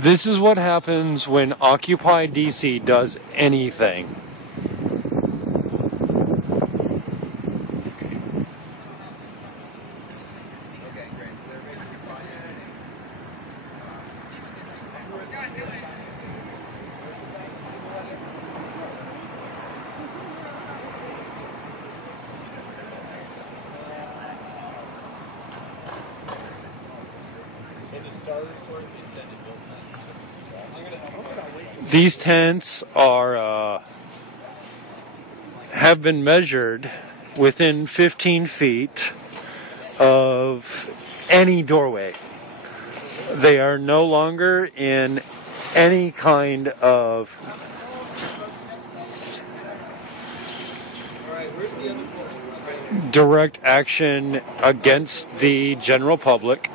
This is what happens when Occupy DC does anything. These tents are have been measured within 15 feet of any doorway. They are no longer in any kind of direct action against the general public.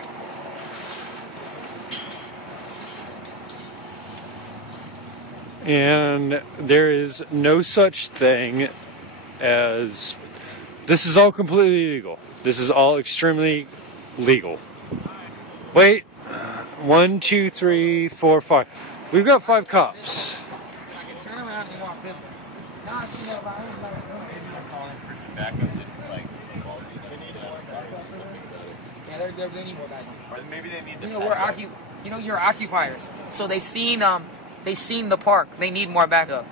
And there is no such thing as... This is all completely legal. This is all extremely legal. Wait. 1, 2, 3, 4, 5. We've got 5 cops. Turn around and walk this way. Yeah, they need more backup. Or maybe they need the You're occupiers. So they seen the park. They need more backup.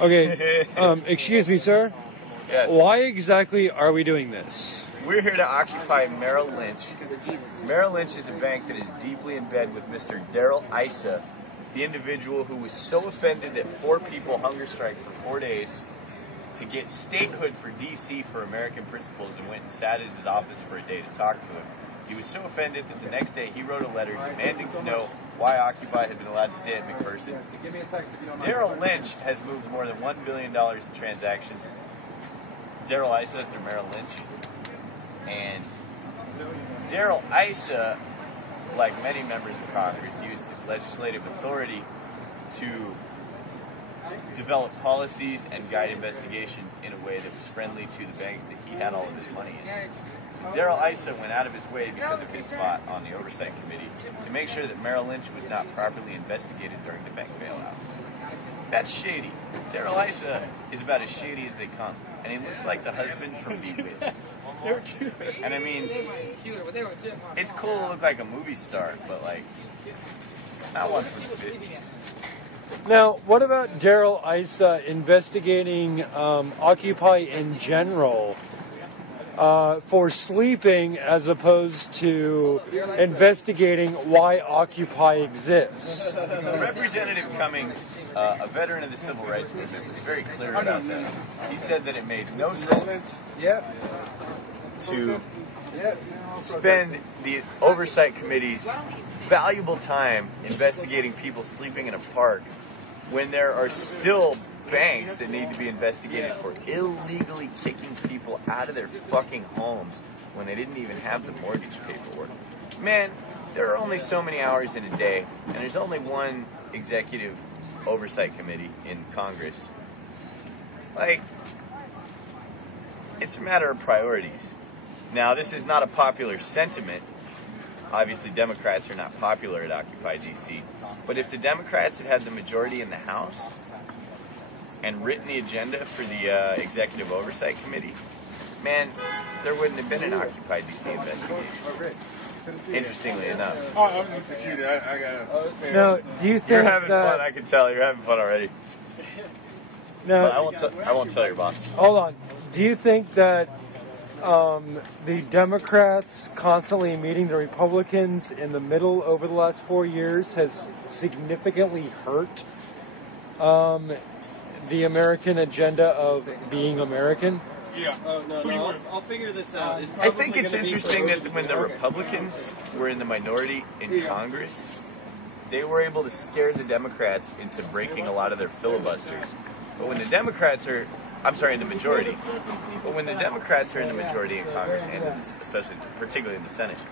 Okay. Excuse me, sir. Yes. Why exactly are we doing this? We're here to occupy Merrill Lynch. Because of Jesus. Merrill Lynch is a bank that is deeply in bed with Mr. Darrell Issa, the individual who was so offended that 4 people hunger striked for 4 days to get statehood for D.C. for American principles and went and sat in his office for a day to talk to him. He was so offended that the next day he wrote a letter demanding to know why Occupy had been allowed to stay at McPherson. Darrell Lynch has moved more than $1 billion in transactions. Darrell Issa through Merrill Lynch. And Darrell Issa, like many members of Congress, used his legislative authority to develop policies and guide investigations in a way that was friendly to the banks that he had all of his money in. So Darrell Issa went out of his way because of his spot on the Oversight Committee to make sure that Merrill Lynch was not properly investigated during the bank bailouts. That's shady. Darrell Issa is about as shady as they come. And he looks like the husband from Bewitched. And I mean, it's cool to look like a movie star, but like, not one from the 50s. Now, what about Darrell Issa investigating Occupy in general for sleeping as opposed to investigating why Occupy exists? Representative Cummings, a veteran of the Civil Rights Movement, was very clear about that. He said that it made no sense to spend the Oversight Committee's valuable time investigating people sleeping in a park when there are still banks that need to be investigated for illegally kicking people out of their fucking homes when they didn't even have the mortgage paperwork. Man, there are only so many hours in a day, and there's only one executive oversight committee in Congress. Like, it's a matter of priorities. Now, this is not a popular sentiment. Obviously, Democrats are not popular at Occupy DC. But if the Democrats had the majority in the House and written the agenda for the Executive Oversight Committee, man, there wouldn't have been an Occupy DC investigation. Interestingly enough. Oh, I'm just executed. I got Now, do you think You're having that... fun, I can tell. You're having fun already. Now, But I won't tell your boss. hold on. Do you think that the Democrats constantly meeting the Republicans in the middle over the last 4 years has significantly hurt the American agenda of being American? Yeah. No, I'll figure this out. I think it's interesting that when the Republicans were in the minority in Congress, they were able to scare the Democrats into breaking a lot of their filibusters. But when the Democrats are, in the majority. But when the Democrats are in the majority in Congress, and especially, particularly in the Senate,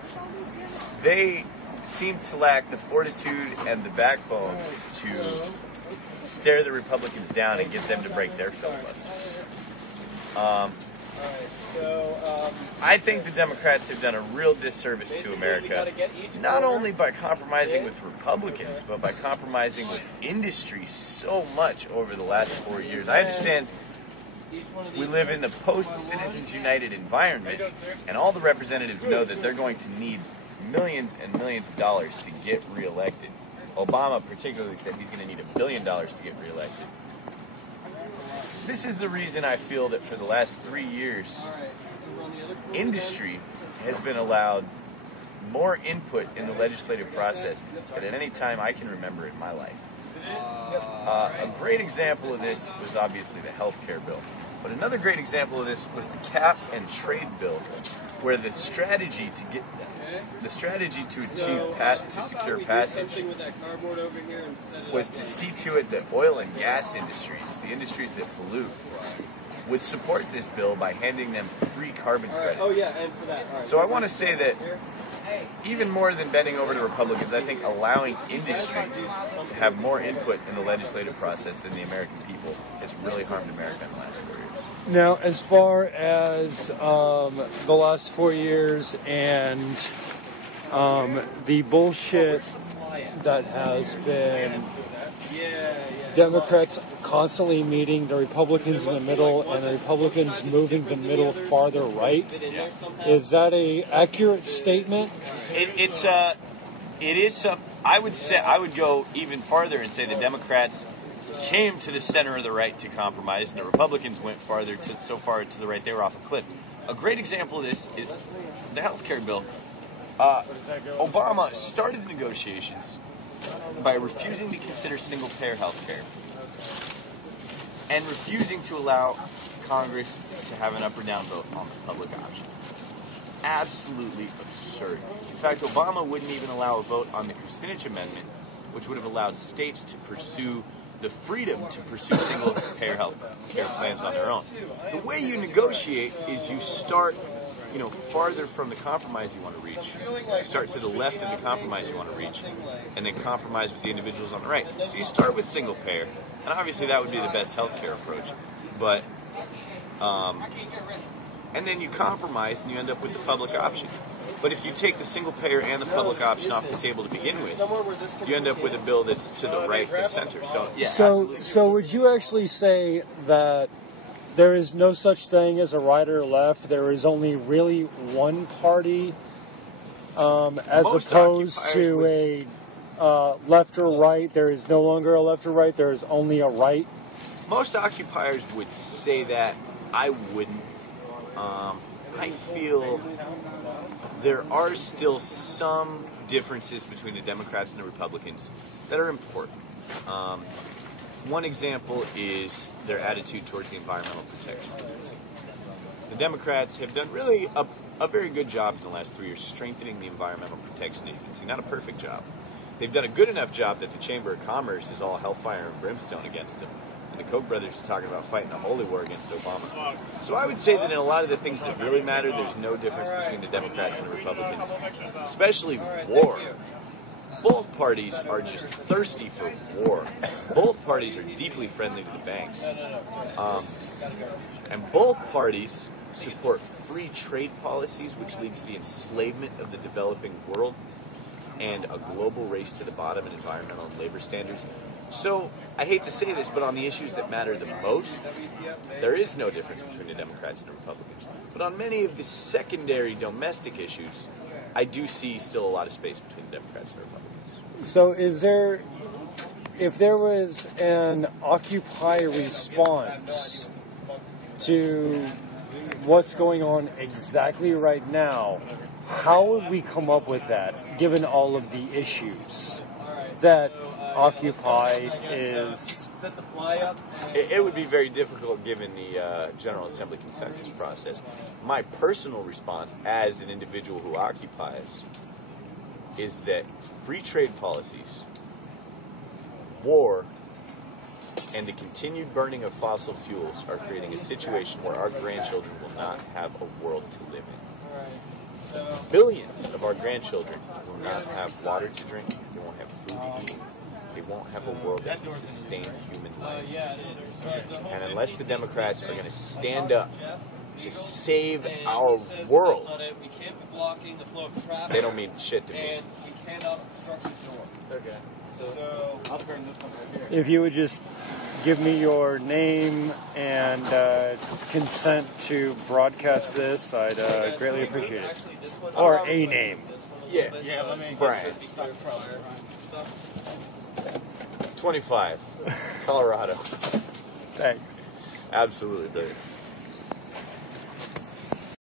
they seem to lack the fortitude and the backbone to stare the Republicans down and get them to break their filibusters. I think the Democrats have done a real disservice to America, not only by compromising with Republicans, but by compromising with industry so much over the last 4 years. I understand we live in the post-Citizens United environment, and all the representatives know that they're going to need millions and millions of dollars to get reelected. Obama particularly said he's going to need $1 billion to get reelected. This is the reason I feel that for the last 3 years, industry has been allowed more input in the legislative process than at any time I can remember in my life. A great example of this was obviously the health care bill. But another great example of this was the cap and trade bill, where the strategy to secure passage was to see to it that oil and gas industries, the industries that pollute, would support this bill by handing them free carbon credits. Oh yeah, and for that. So I want to say that even more than bending over to Republicans, I think allowing industry to have more input in the legislative process than the American people has really harmed America in the last 4 years. Now, as far as the last 4 years and the bullshit that has been Democrats constantly meeting the Republicans in the middle and the Republicans moving the middle farther right, is that a accurate statement? It is. I would go even farther and say the Democrats came to the center of the right to compromise, and the Republicans went so far to the right they were off a cliff. A great example of this is the health care bill. Obama started the negotiations by refusing to consider single-payer health care and refusing to allow Congress to have an up or down vote on the public option. Absolutely absurd. In fact, Obama wouldn't even allow a vote on the Kucinich Amendment, which would have allowed states to pursue the freedom to pursue single-payer health care plans on their own. The way you negotiate is you start farther from the compromise you want to reach. You start to the left of the compromise you want to reach, and then compromise with the individuals on the right. So you start with single payer, and obviously that would be the best healthcare approach. But, and then you compromise and you end up with the public option. But if you take the single payer and the public option off the table to begin with, you end up with a bill that's to the right of center. So, yeah. So would you actually say that there is no such thing as a right or left? There is only really one party, as opposed to a left or right. There is no longer a left or right. There is only a right. Most occupiers would say that. I wouldn't. I feel there are still some differences between the Democrats and the Republicans that are important. One example is their attitude towards the Environmental Protection Agency. The Democrats have done really a very good job in the last 3 years strengthening the Environmental Protection Agency. Not a perfect job. They've done a good enough job that the Chamber of Commerce is all hellfire and brimstone against them. And the Koch brothers are talking about fighting a holy war against Obama. So I would say that in a lot of the things that really matter, there's no difference between the Democrats and the Republicans, especially war. Both parties are just thirsty for war. Both parties are deeply friendly to the banks. And both parties support free trade policies which lead to the enslavement of the developing world and a global race to the bottom in environmental and labor standards. So, I hate to say this, but on the issues that matter the most, there is no difference between the Democrats and the Republicans. But on many of the secondary domestic issues, I do see still a lot of space between the Democrats and the Republicans. So if there was an Occupy response to what's going on exactly right now, how would we come up with that, given all of the issues that Occupy is? Set the fly up. It would be very difficult given the General Assembly consensus process. My personal response as an individual who occupies is that free trade policies, war, and the continued burning of fossil fuels are creating a situation where our grandchildren will not have a world to live in. Billions of our grandchildren will not have water to drink, they won't have food to eat, they won't have a world that can sustain human life. And unless the Democrats are going to stand up to save And our he says world. that's not it. We can't be blocking the flow of traffic. They don't mean shit to me. And we cannot obstruct the door. Okay. So I'll turn this one right here. If you would just give me your name and consent to broadcast this, I'd greatly appreciate it. Actually, this one, Or a name. This one a Yeah. little bit, Yeah, so let me- it Brian. should be clear prior stuff. 25. Colorado. Thanks. Absolutely brilliant.